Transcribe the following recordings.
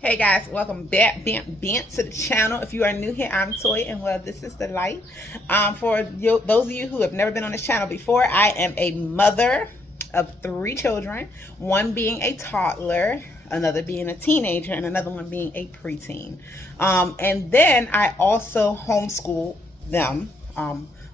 Hey guys, welcome back to the channel. If you are new here, I'm Toy, and well, this is the light. For those of you who have never been on this channel before, I am a mother of 3 children, one being a toddler, another being a teenager, and another one being a preteen. And then I also homeschool them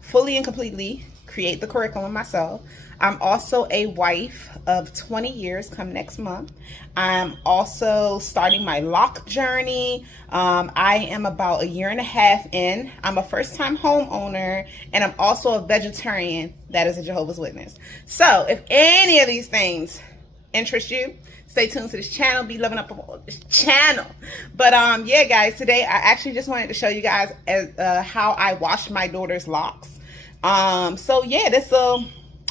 fully and completely, create the curriculum myself. I'm also a wife of 20 years come next month. I'm also starting my lock journey. I am about 1.5 years in. I'm a first-time homeowner, and I'm also a vegetarian that is a Jehovah's Witness. So if any of these things interest you, stay tuned to this channel. Be loving up on this channel. But yeah, guys, today I actually just wanted to show you guys how I wash my daughter's locks. So yeah, this will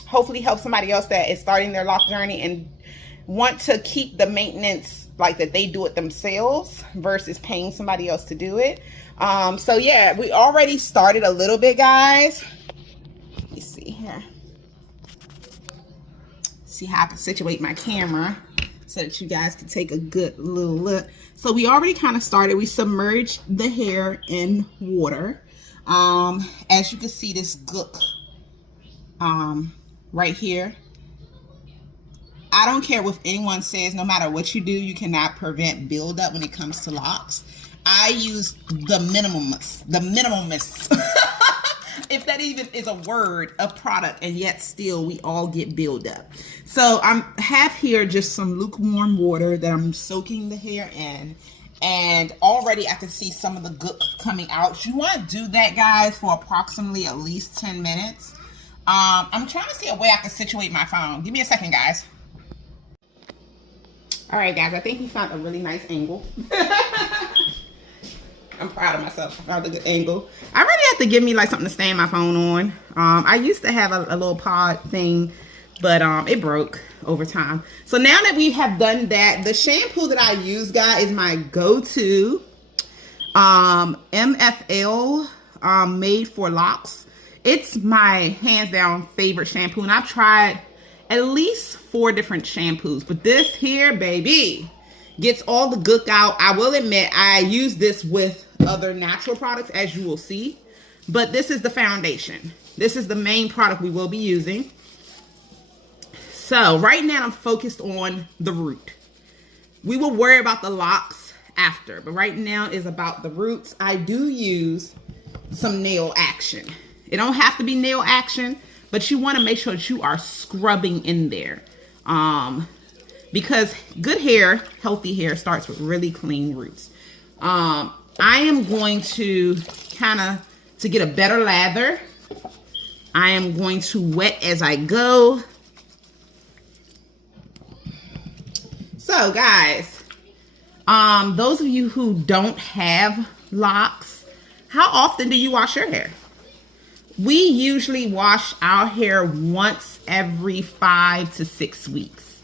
hopefully help somebody else that is starting their lock journey and want to keep the maintenance like that they do it themselves versus paying somebody else to do it. So yeah, we already started a little bit, guys. Let me see here. See how I can situate my camera so that you guys can take a good little look. So we already kind of started. We submerged the hair in water. As you can see, this gook right here. I don't care what anyone says, no matter what you do, you cannot prevent buildup when it comes to locks. I use the minimumist, if that even is a word, a product, and yet still we all get buildup. So I have here just some lukewarm water that I'm soaking the hair in. And already I can see some of the gook coming out. You want to do that, guys, for approximately at least 10 minutes. I'm trying to see a way I can situate my phone. Give me a second, guys. All right, guys, I think we found a really nice angle. I'm proud of myself. I found a good angle. I really have to give me like something to stand my phone on. I used to have a little pod thing, but it broke over time. So now that we have done that, the shampoo that I use, guys, is my go-to MFL made for locks. It's my hands down favorite shampoo, and I've tried at least 4 different shampoos, but this here, baby, gets all the gook out. I will admit I use this with other natural products, as you will see, but this is the foundation. This is the main product we will be using. So right now I'm focused on the root. We will worry about the locks after, but right now is about the roots. I do use some nail action. It don't have to be nail action, but you want to make sure that you are scrubbing in there. Because good hair, healthy hair, starts with really clean roots. I am going to to get a better lather, I am going to wet as I go. So guys, those of you who don't have locks, how often do you wash your hair? We usually wash our hair once every 5 to 6 weeks.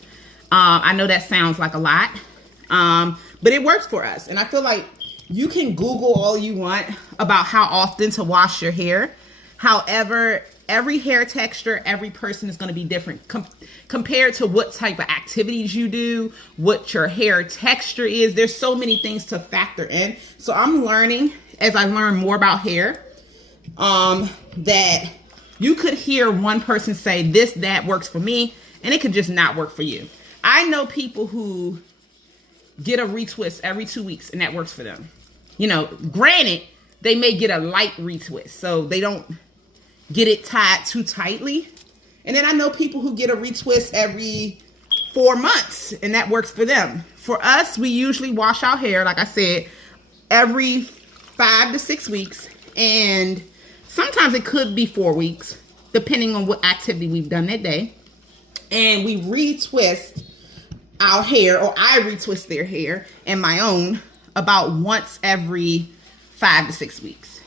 I know that sounds like a lot, but it works for us. And I feel like you can Google all you want about how often to wash your hair. However, every hair texture, every person is going to be different compared to what type of activities you do, what your hair texture is. There's so many things to factor in. So I'm learning as I learn more about hair, that you could hear one person say this, that works for me, and it could just not work for you. I know people who get a retwist every 2 weeks and that works for them. You know, granted, they may get a light retwist, so they don't get it tied too tightly. And then I know people who get a retwist every 4 months and that works for them. For us, we usually wash our hair, like I said, every 5 to 6 weeks, and sometimes it could be 4 weeks, depending on what activity we've done that day. And we retwist our hair, or I retwist their hair and my own, about once every 5 to 6 weeks.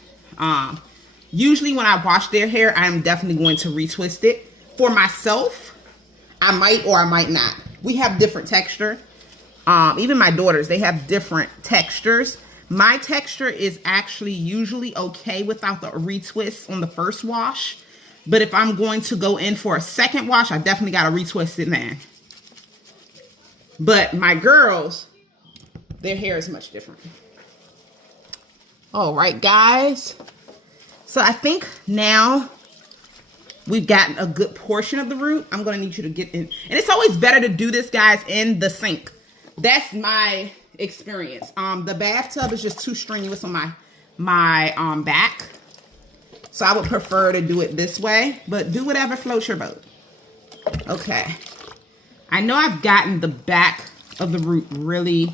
Usually when I wash their hair, I'm definitely going to retwist it. For myself, I might or I might not. We have different texture. Even my daughters, they have different textures. My texture is actually usually okay without the retwist on the first wash. But if I'm going to go in for a second wash, I definitely got to retwist it then. But my girls, their hair is much different. All right, guys. So I think now we've gotten a good portion of the root. I'm going to need you to get in. And it's always better to do this, guys, in the sink. That's my experience. The bathtub is just too strenuous on my back. So I would prefer to do it this way. But do whatever floats your boat. Okay. I know I've gotten the back of the root really,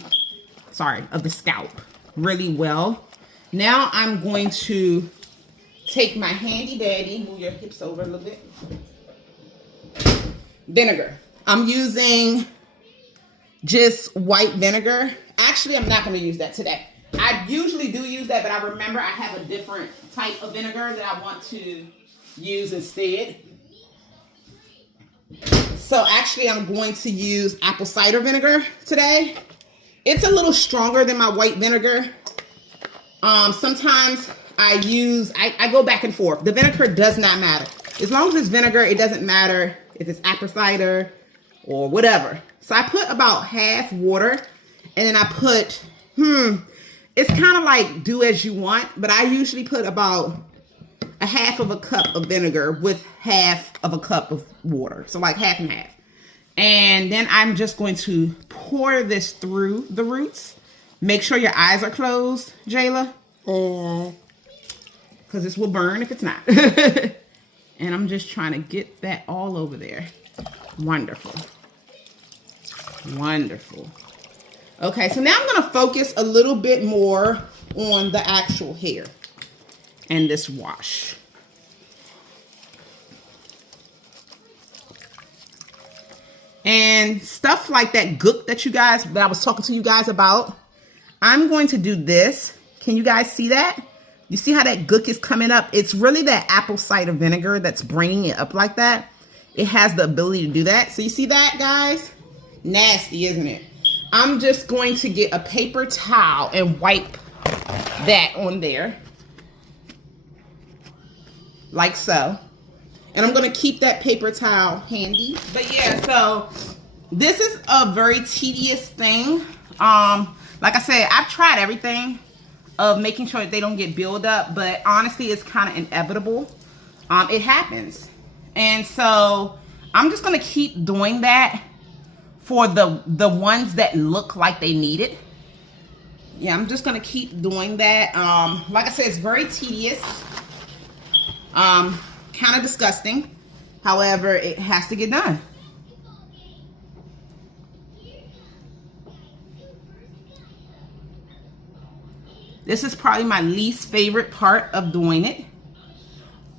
of the scalp really well. Now I'm going to take my handy dandy, move your hips over a little bit, vinegar. I'm using just white vinegar. Actually, I'm not going to use that today. I usually do use that, but I remember I have a different type of vinegar that I want to use instead. So actually, I'm going to use apple cider vinegar today. It's a little stronger than my white vinegar. Sometimes I go back and forth. The vinegar does not matter. As long as it's vinegar, it doesn't matter if it's apple cider or whatever. So I put about half water, and then I put, it's kind of like do as you want, but I usually put about a half of a cup of vinegar with half of a cup of water. So like half and half. And then I'm just going to pour this through the roots. Make sure your eyes are closed, Jayla. Because this will burn if it's not. And I'm just trying to get that all over there. Wonderful. Wonderful. Okay, so now I'm going to focus a little bit more on the actual hair and this wash. And stuff like that gook that I was talking to you guys about, I'm going to do this. Can you guys see that? You see how that gook is coming up? It's really that apple cider vinegar that's bringing it up like that. It has the ability to do that. So you see that, guys? Nasty, isn't it? I'm just going to get a paper towel and wipe that on there. Like so. And I'm going to keep that paper towel handy. But yeah, so this is a very tedious thing. Like I said, I've tried everything of making sure that they don't get build up, but honestly, it's kind of inevitable. It happens. And so I'm just going to keep doing that for the ones that look like they need it. Yeah, I'm just going to keep doing that. Like I said, it's very tedious. Kind of disgusting. However, it has to get done. This is probably my least favorite part of doing it.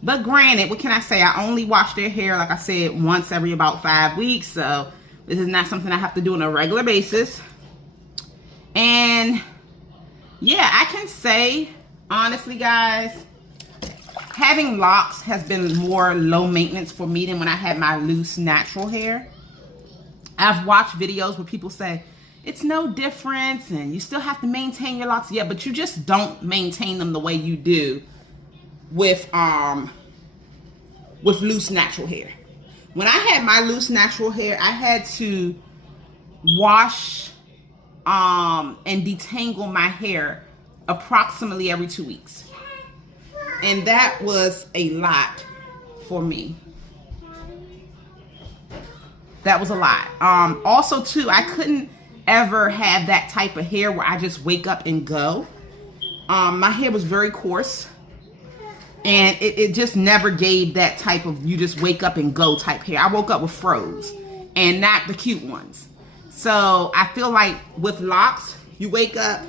But granted, what can I say? I only wash their hair, like I said, once every about 5 weeks. So this is not something I have to do on a regular basis. And yeah, I can say, honestly, guys, having locks has been more low maintenance for me than when I had my loose natural hair. I've watched videos where people say, it's no difference and you still have to maintain your locks. Yeah, but you just don't maintain them the way you do with loose natural hair. When I had my loose natural hair, I had to wash and detangle my hair approximately every 2 weeks. And that was a lot for me. That was a lot. Also, too, I couldn't ever have that type of hair where I just wake up and go. My hair was very coarse. And it just never gave that type of you just wake up and go type hair. I woke up with froze and not the cute ones. So I feel like with locks, you wake up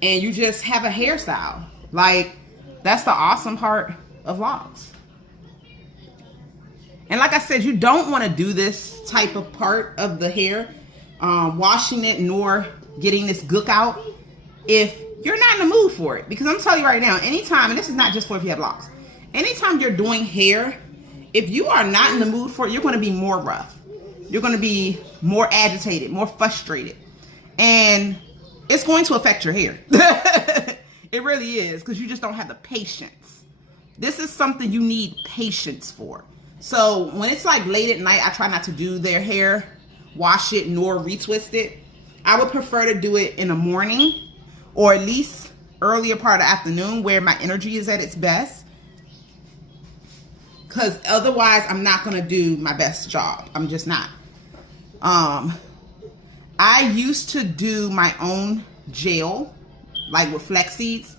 and you just have a hairstyle. Like, that's the awesome part of locks. And like I said, you don't want to do this type of part of the hair, washing it nor getting this gook out, if you're not in the mood for it. Because I'm telling you right now, anytime, and this is not just for if you have locks, anytime you're doing hair, if you are not in the mood for it, you're going to be more rough. You're going to be more agitated, more frustrated. And it's going to affect your hair. It really is, because you just don't have the patience. This is something you need patience for. So when it's like late at night, I try not to do their hair, wash it, nor retwist it. I would prefer to do it in the morning, or at least earlier part of the afternoon where my energy is at its best. Because otherwise, I'm not going to do my best job. I'm just not. I used to do my own gel, like with flax seeds.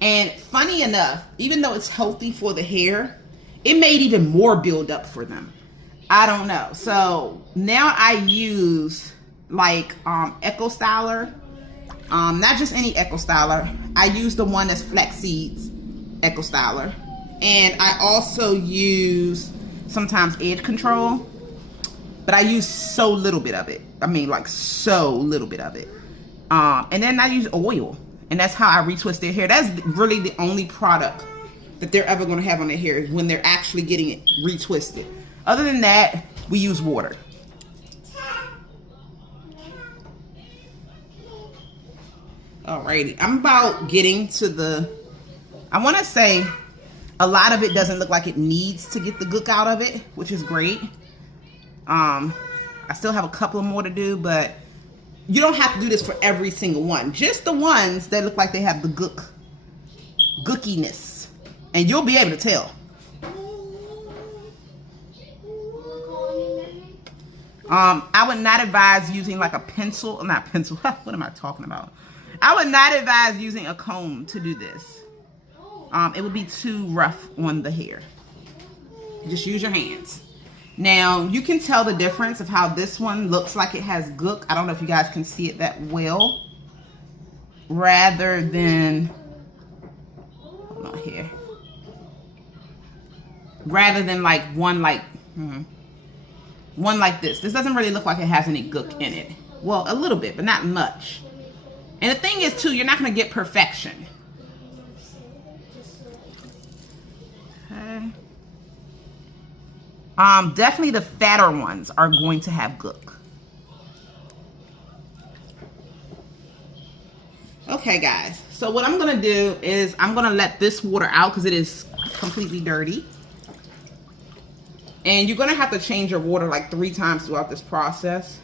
And funny enough, even though it's healthy for the hair, it made even more buildup for them. I don't know. So now I use like Eco Styler. Not just any Eco Styler. I use the one that's flax seeds Eco Styler. And I also use sometimes edge control. But I use so little bit of it. I mean, like so little bit of it. And then I use oil. And that's how I retwist their hair. That's really the only product that they're ever going to have on their hair is when they're actually getting it retwisted. Other than that, we use water. Alrighty. I'm about getting to the... I want to say a lot of it doesn't look like it needs to get the gook out of it, which is great. I still have a couple more to do, but you don't have to do this for every single one. Just the ones that look like they have the gookiness. And you'll be able to tell. I would not advise using like a pencil. Not pencil. What am I talking about? I would not advise using a comb to do this. It would be too rough on the hair. Just use your hands. Now, you can tell the difference of how this one looks like it has gook. I don't know if you guys can see it that well. Rather than, hold on here. Rather than like one like this. This doesn't really look like it has any gook in it. Well, a little bit, but not much. And the thing is, too, you're not going to get perfection. Okay. Definitely the fatter ones are going to have gook. Okay, guys. So what I'm going to do is I'm going to let this water out because it is completely dirty. And you're going to have to change your water like 3 times throughout this process.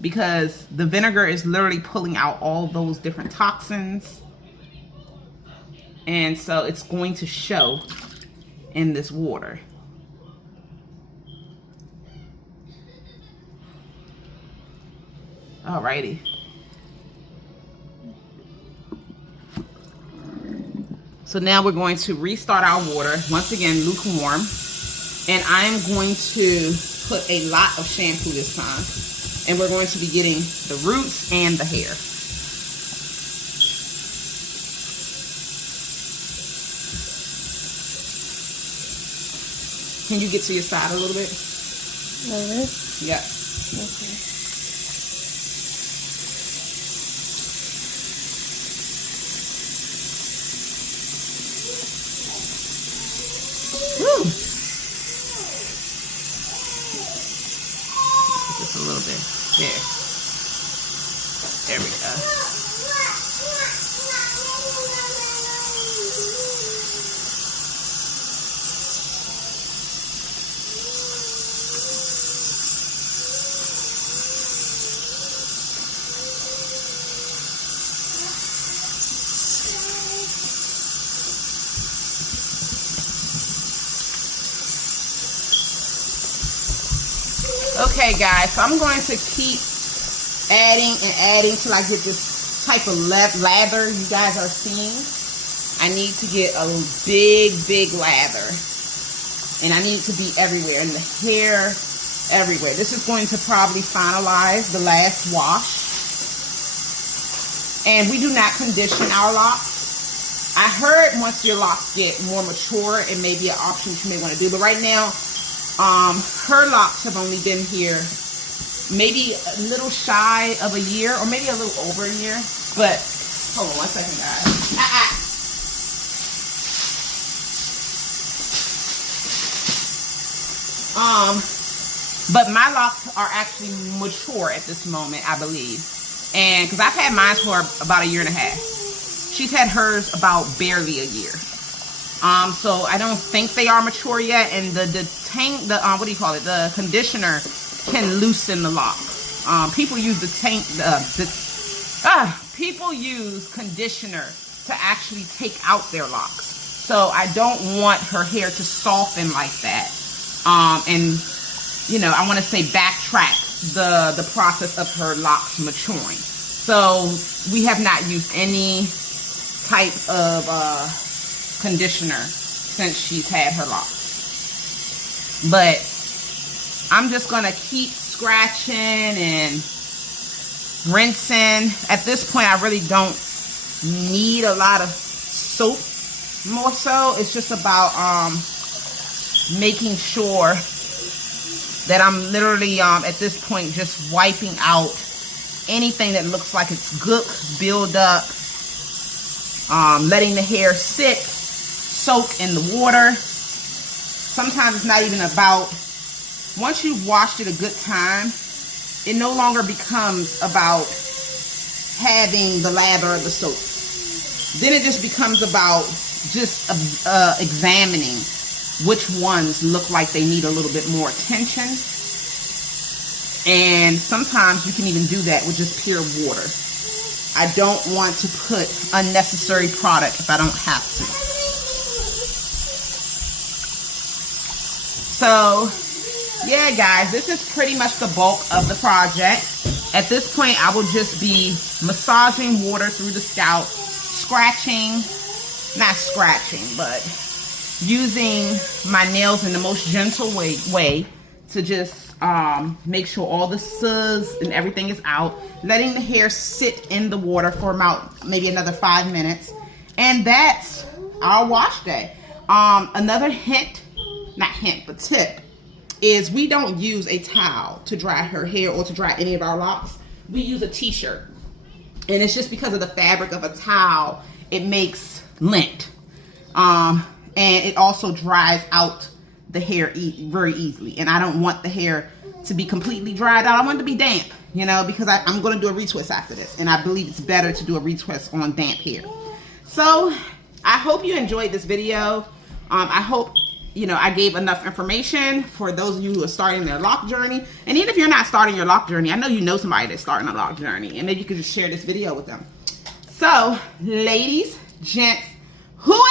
Because the vinegar is literally pulling out all those different toxins. And so it's going to show in this water. Alrighty. So now we're going to restart our water. Once again, lukewarm. And I'm going to put a lot of shampoo this time. And we're going to be getting the roots and the hair. Can you get to your side a little bit? Like this? Yeah. Okay. Woo! Just a little bit. There. There we go. Okay, guys, so I'm going to keep adding and adding till I get this type of lather you guys are seeing. I need to get a big lather. And I need it to be everywhere, in the hair, everywhere. This is going to probably finalize the last wash. And we do not condition our locks. I heard once your locks get more mature, it may be an option you may want to do. But right now, her locks have only been here maybe a little shy of a year, or maybe a little over a year. But hold on one second, guys. But my locks are actually mature at this moment, I believe. And because I've had mine for about a year and a half. She's had hers about barely a year. So I don't think they are mature yet, and the what do you call it? The conditioner can loosen the lock. People use people use conditioner to actually take out their locks. So I don't want her hair to soften like that. And you know, I want to say backtrack the process of her locks maturing. So we have not used any type of conditioner since she's had her locks. But I'm just gonna keep scratching and rinsing. At this point, I really don't need a lot of soap. More so, it's just about making sure that I'm literally at this point just wiping out anything that looks like it's gook, build up, letting the hair sit, soak in the water. Sometimes it's not even about, once you've washed it a good time, it no longer becomes about having the lather of the soap. Then it just becomes about just examining which ones look like they need a little bit more attention. And sometimes you can even do that with just pure water. I don't want to put unnecessary product if I don't have to. So, yeah, guys, this is pretty much the bulk of the project. At this point, I will just be massaging water through the scalp, scratching, not scratching, but using my nails in the most gentle way to just make sure all the suds and everything is out, letting the hair sit in the water for about maybe another 5 minutes, and that's our wash day. Another hint, not hint, but tip, is we don't use a towel to dry her hair or to dry any of our locks. We use a t-shirt, and it's just because of the fabric of a towel, it makes lint. And it also dries out the hair very easily. And I don't want the hair to be completely dried out. I want it to be damp, you know, because I'm going to do a retwist after this. And I believe it's better to do a retwist on damp hair. So I hope you enjoyed this video. I hope, you know, I gave enough information for those of you who are starting their lock journey. And even if you're not starting your lock journey, I know you know somebody that's starting a lock journey. And maybe you could just share this video with them. So, ladies, gents, whoever